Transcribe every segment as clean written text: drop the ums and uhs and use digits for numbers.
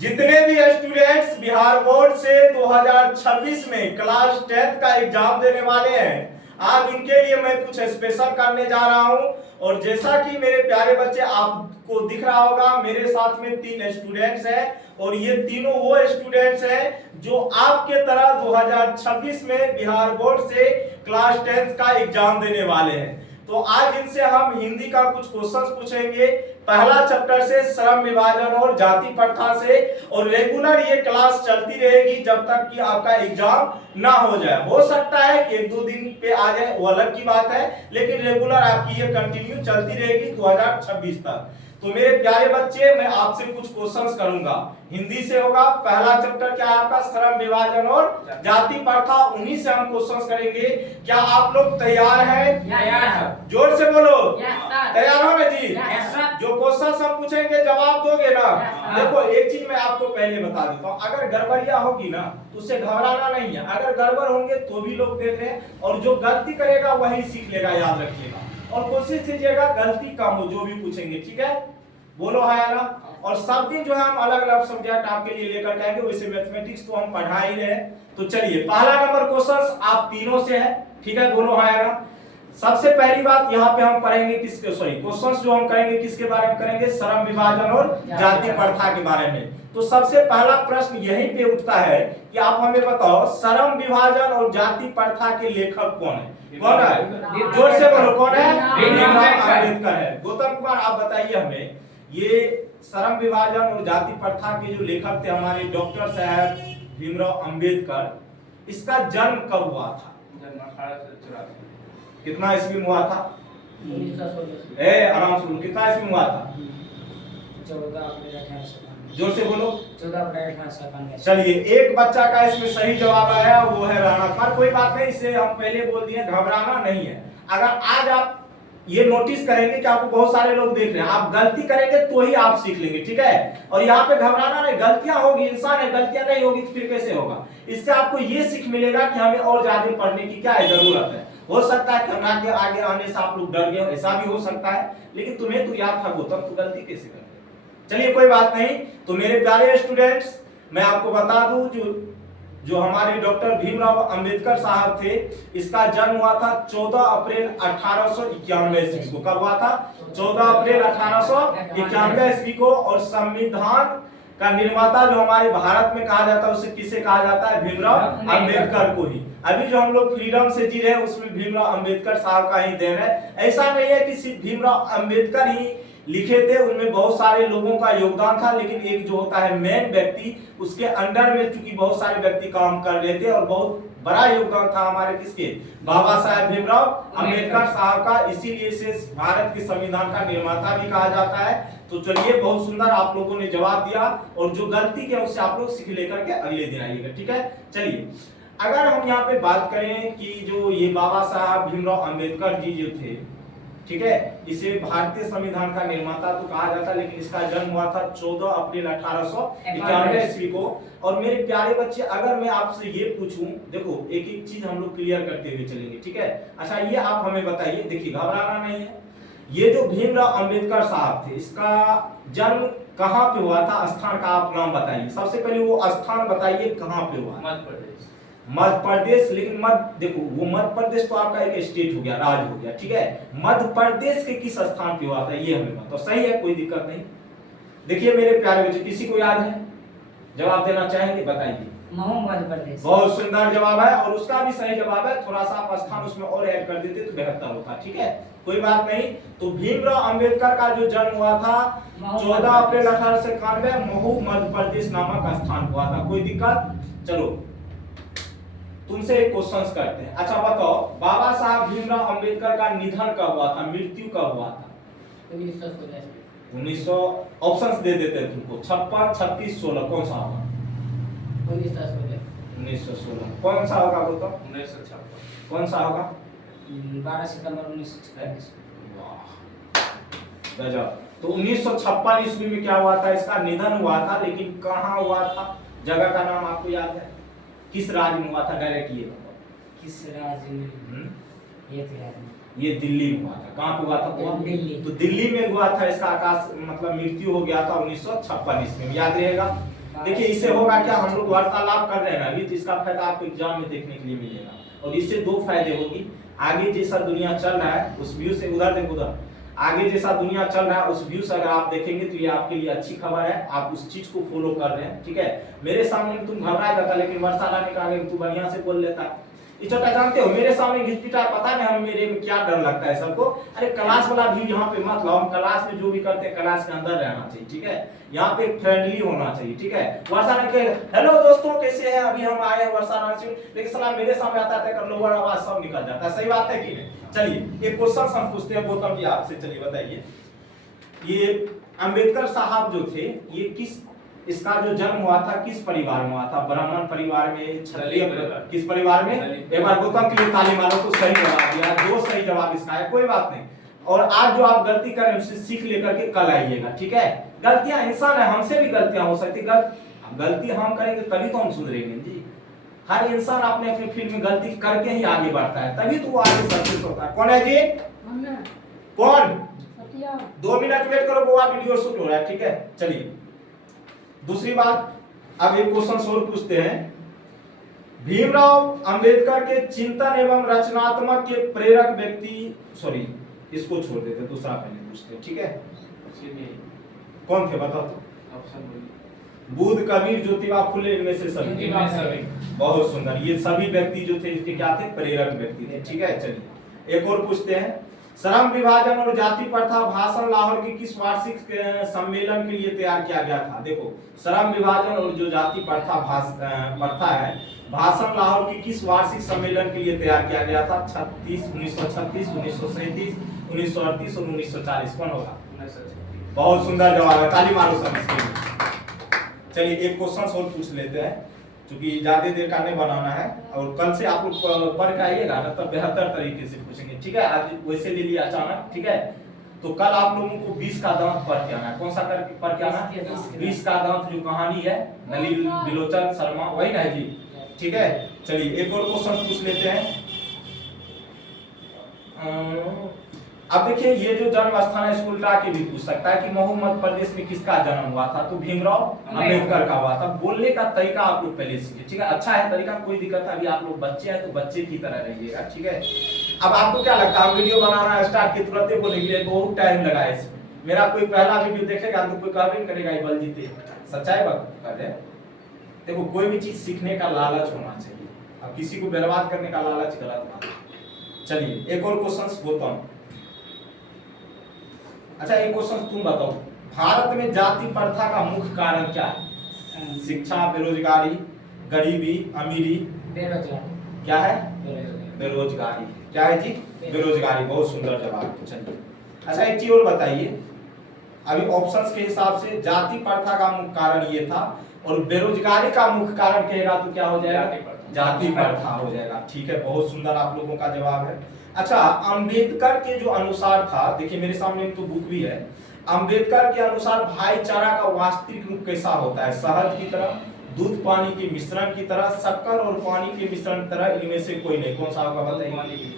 जितने भी students Bihar board से 2026 में क्लास 10th का एग्जाम देने वाले हैं, आज उनके लिए मैं कुछ स्पेशल करने जा रहा हूं। और जैसा कि मेरे प्यारे बच्चे आपको दिख रहा होगा, मेरे साथ में 3 स्टूडेंट्स हैं और ये तीनों वो स्टूडेंट्स हैं जो आपके तरह 2026 में बिहार बोर्ड से क्लास 10th का एग्जाम देने वाले हैं। तो आज इनसे हम हिंदी का कुछ क्वेश्चंस पूछेंगे, पहला चैप्टर से, श्रम विभाजन और जाति प्रथा से। और रेगुलर ये क्लास चलती रहेगी जब तक कि आपका एग्जाम ना हो जाए। हो सकता है कि 1-2 दिन पे आ जाए, वो अलग की बात है, लेकिन रेगुलर आपकी ये कंटिन्यू चलती रहेगी 2026 तक। तो मेरे प्यारे बच्चे, मैं आपसे कुछ क्वेश्चंस करूंगा, हिंदी से होगा। पहला चैप्टर क्या है आपका? श्रम विभाजन और जाति प्रथा, उन्हीं से हम क्वेश्चंस करेंगे। क्या आप लोग तैयार हैं? जोर से बोलो। तैयार हो ना जी? जो क्वेश्चंस हम पूछेंगे जवाब दोगे ना? देखो, एक चीज मैं आपको पहले बता देता हूँ, अगर गड़बड़ियां होगी ना तो उससे घबराना नहीं है। अगर गड़बड़ होंगे तो भी लोग देख रहे हैं, और जो गलती करेगा वही सीख लेगा, याद रखिएगा। और कोशिश कीजिएगा गलती कम हो जो भी पूछेंगे, ठीक है? बोलो हाँ या ना? और सब दिन जो है हम अलग अलग सब्जेक्ट आपके लिए लेकर के आएंगे। वैसे मैथमेटिक्स तो हम पढ़ा ही रहे हैं। तो चलिए, पहला नंबर क्वेश्चन आप तीनों से है, ठीक है? बोलो हाँ या ना? सबसे पहली बात यहाँ पे हम पढ़ेंगे किसके, क्वेश्चंस जो हम करेंगे किसके बारे में करेंगे? श्रम विभाजन और जाति प्रथा के बारे में। तो सबसे पहला प्रश्न यहीं पे उठता है कि आप हमें बताओ, श्रम विभाजन और जाति प्रथा के लेखक कौन है? कौन है? जोर से बोलो, कौन है? भीमराव अम्बेडकर है। गौतम कुमार, आप बताइए हमें, ये श्रम विभाजन और जाति प्रथा के जो लेखक थे हमारे डॉक्टर साहब भीमराव अम्बेडकर, इसका जन्म कब हुआ था? जन्म 1884। कितना ईस्वी में हुआ था? 1916। आराम से बोलो, कितना ईस्वी में हुआ था? 14 अप्रैल 1891। जोर से बोलो। 14 अप्रैल 1891। चलिए, एक बच्चा का इसमें सही जवाब आया, वो है राणा कुमार। कोई बात नहीं, इसे हम पहले बोल दिए, घबराना नहीं है। अगर आज आप ये नोटिस करेंगे कि आपको बहुत सारे लोग देख रहे हैं, आप गलती करेंगे तो ही आप सीख लेंगे, ठीक है? और यहाँ पे घबराना नहीं, गलतियां होगी, इंसान है, गलतियां नहीं होगी तो फिर कैसे होगा? इससे आपको ये सीख मिलेगा कि हमें और ज्यादा पढ़ने की क्या है, जरूरत है। हो सकता है कि हम आगे आने से आप लोग डर गए, ऐसा भी हो सकता है, लेकिन तुम्हें तो याद था गौतम, तो गलती कैसे कर गए? चलिए, कोई बात नहीं। तो मेरे प्यारे स्टूडेंट्स, मैं आपको बता दूं, जो हमारे डॉक्टर भीमराव अंबेडकर साहब थे, इसका जन्म हुआ था 14 अप्रैल 1891 ईस्वी को। कब हुआ था? 14 अप्रैल 1891 ईस्वी को। और संविधान का निर्माता जो हमारे भारत में कहा जाता है, उसे किसे कहा जाता है? भीमराव अंबेडकर को ही। अभी जो हम लोग फ्रीडम से जी रहे हैं उसमें भीमराव अंबेडकर साहब का ही देन है। ऐसा नहीं है कि सिर्फ भीमराव अंबेडकर ही लिखे थे, उनमें बहुत सारे लोगों का योगदान था, लेकिन एक जो होता है मेन व्यक्ति, उसके अंडर में चूंकि बहुत सारे व्यक्ति काम कर रहे थे, और बहुत बड़ा योगदान था हमारे किसके? बाबा साहेब भीमराव अंबेडकर साहब का। इसीलिए इसे भारत के संविधान का निर्माता भी कहा जाता है। तो चलिए, बहुत सुंदर आप लोगों ने जवाब दिया, और जो गलती किया उससे आप लोग सीख लेकर के अगले दिन आइएगा, ठीक है? चलिए, अगर हम यहाँ पे बात करें कि जो ये बाबा साहब भीमराव अंबेडकर जी जो थे, ठीक है, इसे भारतीय संविधान का निर्माता तो कहा जाता है, लेकिन इसका जन्म हुआ था 14 अप्रैल 1891 ईस्वी को। और मेरे प्यारे बच्चे, अगर मैं आपसे ये पूछूं, देखो एक एक चीज हम लोग क्लियर करते हुए चलेंगे, ठीक है? अच्छा, ये आप हमें बताइए, देखिए घबराना नहीं है। ये जो भीमराव अंबेडकर साहब थे, इसका जन्म कहाँ पे हुआ था? स्थान का आप नाम बताइए। सबसे पहले वो स्थान बताइए, कहाँ पे हुआ? मध्य प्रदेश। मध्य प्रदेश। लेकिन देखो, वो मध्य प्रदेश तो आपका एक स्टेट हो गया, राज्य हो गया, ठीक है? मध्य प्रदेश के किस स्थान पे हुआ था ये हमें बताओ। सही है, कोई दिक्कत नहीं। देखिए मेरे प्यारे बच्चे, किसी को याद है, जवाब देना चाहेंगे? बताइए। महू, मध्य प्रदेश। बहुत सुंदर जवाब है, और उसका भी सही जवाब है। थोड़ा सा आप स्थान उसमें और ऐड कर देते तो बेहतर होता, ठीक है? कोई बात नहीं। तो भीमराव अंबेडकर का जो जन्म हुआ था 14 अप्रैल 1891, महू मध्य प्रदेश नामक स्थान हुआ था। कोई दिक्कत? चलो, तुमसे एक क्वेश्चन करते हैं। अच्छा बताओ, बाबा साहब भीमराव अंबेडकर का निधन कब हुआ था, मृत्यु कब हुआ था? 1900। ऑप्शंस दे देते हैं तुमको, 56, 36, 16, कौन सा होगा? 1916। कौन सा होगा वो? तो 1956। कौन सा होगा? 12 सितंबर 1946। वाह, गजब। तो 1956 ईस्वी में क्या हुआ था? इसका निधन हुआ था, लेकिन कहाँ हुआ था? जगह का नाम आपको याद है? किस राज्य में हुआ था? डायरेक्ट ये बताओ, किस राज्य में? ये दिल्ली में हुआ था। कहाँ पे हुआ था? दिल्ली। तो दिल्ली में हुआ था। इसका आकाश मतलब मृत्यु हो गया था 1956 ईस्वी में, याद रहेगा। देखिए इससे होगा क्या, हम लोग वार्तालाप कर रहे हैं ना अभी, तो इसका फायदा आपको एग्जाम में देखने के लिए मिलेगा। और इससे दो फायदे होगी, आगे जैसा दुनिया चल रहा है उस व्यू से, उधर देखो उधर, आगे जैसा दुनिया चल रहा है उस व्यू से अगर आप देखेंगे तो ये आपके लिए अच्छी खबर है, आप उस चीज को फॉलो कर रहे हैं। ठीक है, मेरे सामने तुम घबरा जाता, लेकिन वर्षा लाने का आगे तू बढ़िया से बोल लेता। इस छोटा जानते हो मेरे सामने घिसपिटा, पता नहीं हम मेरे में क्या डर लगता है सबको। अरे क्लास वाला भी यहाँ पे मत लाओ, हम क्लास में जो भी करते हैं क्लास के अंदर रहना चाहिए। ठीक है, यहाँ पे फ्रेंडली होना चाहिए। ठीक है, वर्षा ने कहे हेलो दोस्तों कैसे हैं, अभी हम आए हैं वर्षा रांची, लेकिन सलाम मेरे सामने आता है लोअर आवाज सब निकल जाता है। सही बात है कि नहीं? चलिए एक क्वेश्चन हम पूछते हैं गौतम जी आपसे, चलिए बताइए, ये अंबेडकर साहब जो थे ये किस, इसका जो जन्म हुआ था किस परिवार में हुआ था? ब्राह्मण परिवार में, क्षत्रिय परिवार, किस परिवार में? एक बार गौतम के लिए ताली मारो, तो सही जवाब दिया, दो सही जवाब इसका है, कोई बात नहीं। और आज जो आप गलती कर रहे हैं उससे सीख लेकर के कल आइएगा। ठीक है, गलतियां इंसान है, हमसे भी गलतियां हो सकती, गलती हम करेंगे तभी तो हम सुधरेंगे जी। हर इंसान अपने अपने फील्ड में गलती करके ही आगे बढ़ता है, तभी तो वो आगे सक्सेस होता है। कौन है जी? कौन? 2 मिनट वेट करो, वो वीडियो शूट हो रहा है। ठीक है, चलिए दूसरी बात, अब एक क्वेश्चन और पूछते हैं। भीमराव अंबेडकर के चिंतन एवं रचनात्मक के प्रेरक व्यक्ति, सॉरी इसको छोड़ देते, दूसरा पहले पूछते हैं। ठीक है, कौन थे बताओ तो? ऑप्शन बोलिए। बुद्ध, कबीर, ज्योतिबा फुले, इनमें से सभी? बहुत सुंदर, ये सभी व्यक्ति जो थे इसके क्या थे? प्रेरक व्यक्ति थे। ठीक है, चलिए एक और पूछते हैं। श्रम विभाजन और जाति प्रथा भाषण लाहौर की किस वार्षिक सम्मेलन के लिए तैयार किया गया था? देखो श्रम विभाजन और जो जाति प्रथा है भाषण लाहौर की किस वार्षिक सम्मेलन के लिए तैयार किया गया था? 1936, 1937, 1938 और 1940, कौन होगा? बहुत सुंदर जवाब है, ताली मारो सब इसके लिए। चलिए एक क्वेश्चन और पूछ लेते हैं, क्योंकि ज्यादा देर का नहीं बनाना है, और कल से आप लोग पढ़ के आइएगा ना तब बेहतर तरीके से पूछेंगे। ठीक है, आज वैसे ले लिया अचानक। ठीक है, तो कल आप लोगों को 20 का दांत पढ़ के आना है। कौन सा करके पढ़ के आना? 20 का दांत, जो कहानी है नलिनी बिलोचन शर्मा, वही ना जी? ठीक है, चलिए एक और क्वेश्चन पूछ लेते हैं। अब देखिए ये जो जन्म स्थान है इसको उल्टा के भी पूछ सकता है कि महू मध्य प्रदेश में किसका जन्म हुआ था? तो भीमराव अंबेडकर का हुआ था। बोलने का तरीका आप लोग पहले सीखिए। ठीक है, अच्छा है तरीका, कोई दिक्कत है, अभी आप लोग बच्चे हैं तो बच्चे की तरह रहिएगा। ठीक है, अब आपको क्या लगता है वीडियो बनाना स्टार्ट के तुरंत बोलेंगे बहुत टाइम लगा है इसमें? मेरा कोई पहला वीडियो देखेगा तो कोई कहबे करेगा ये बल जीते, सच्चाई बात कर रहे। देखो कोई भी चीज सीखने का लालच होना चाहिए, अब किसी को बर्बाद करने का लालच गलत बात है। चलिए एक और क्वेश्चन गौतम, अच्छा एक क्वेश्चन तुम बताओ, भारत में जाति प्रथा का मुख्य कारण क्या है? शिक्षा, बेरोजगारी, गरीबी, अमीरी? बेरोजगारी। क्या है? बेरोजगारी। क्या है जी? बेरोजगारी। बहुत सुंदर जवाब। चलिए अच्छा एक चीज और बताइए, अभी ऑप्शंस के हिसाब से जाति प्रथा का मुख्य कारण ये था और बेरोजगारी का मुख्य कारण कहेगा तो क्या हो जाएगा? जाति प्रथा हो जाएगा। ठीक है, बहुत सुंदर आप लोगों का जवाब है। अच्छा अंबेडकर के जो अनुसार था, देखिए मेरे सामने तो बुक भी है, अंबेडकर के अनुसार भाईचारा का वास्तविक रूप कैसा होता है? शहद की तरह, दूध पानी के मिश्रण की तरह, शक्कर और पानी के मिश्रण की तरह, इनमें से कोई नहीं। कौन सा होगा बताइए?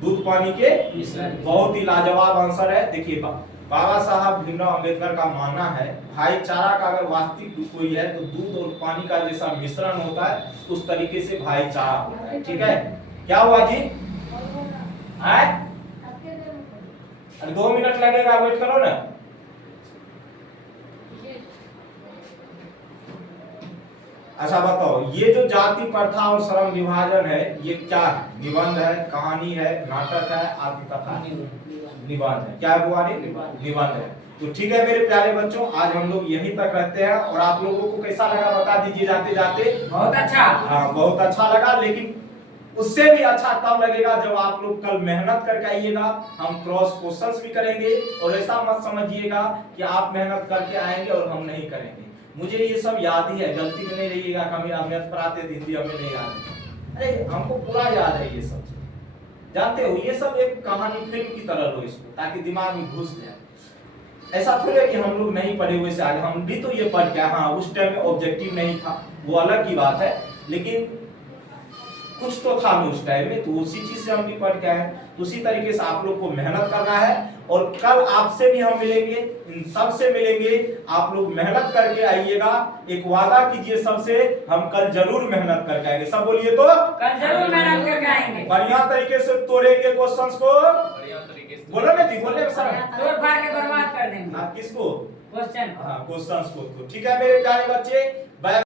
दूध पानी के मिश्रण। बहुत ही लाजवाब आंसर है। देखिए बाबा साहब भीमराव अंबेडकर का मानना है भाईचारा का अगर वास्तविक रूप कोई है तो दूध और पानी का जैसा मिश्रण होता है उस तरीके से भाईचारा होता है। ठीक है, क्या हुआ जी? अरे 2 मिनट लगेगा, वेट करो ना। अच्छा बताओ, ये जो जाति प्रथा और श्रम विभाजन है ये क्या है? निबंध है, कहानी है, नाटक है, आत्मकथा? निबंध है। क्या है वो? निबंध है। तो ठीक है मेरे प्यारे बच्चों, आज हम लोग यहीं तक रहते हैं। और आप लोगों को कैसा लगा बता दीजिए जाते जाते। बहुत अच्छा। हाँ बहुत अच्छा लगा, लेकिन उससे भी अच्छा तब लगेगा जब आप लोग कल मेहनत करके आइएगा। हम क्रॉस क्वेश्चंस भी करेंगे और ऐसा मत समझिएगा कि आप मेहनत करके आएंगे और हम नहीं करेंगे। मुझे ये सब याद ही है, गलती में नहीं रहिएगा। कभी आप मैथ पढ़ाते थे, हिंदी हमें नहीं याद है, अरे हमको पूरा याद है ये सब। जानते हो ये सब एक कहानी फिल्म की तरह लो इसको, ताकि दिमाग में घुस जाए। ऐसा थोड़ी है कि हम लोग नहीं पढ़े हुए से आगे, हम भी तो ये पढ़ के, हाँ उस टाइम में ऑब्जेक्टिव नहीं था वो अलग की बात है, लेकिन कुछ तो था ना उस टाइम में, तो उसी चीज से हम भी पढ़ के आए हैं। उसी तरीके से आप लोग को मेहनत करना है और कल आपसे भी हम मिलेंगे, इन सब से मिलेंगे। आप लोग मेहनत करके आइएगा, एक वादा कीजिए सबसे, हम कल जरूर मेहनत करके आएंगे। सब बोलिए तो कल जरूर मेहनत करके आएंगे। बढ़िया तरीके से तोड़ेंगे क्वेश्चंस को। बढ़िया तरीके से बोलो ना जी, बोले सर। तोड़ फाड़ के बर्बाद कर देंगे हाँ, किसको? क्वेश्चन। हाँ, क्वेश्चंस को। तो ठीक है मेरे प्यारे बच्चे, बाय।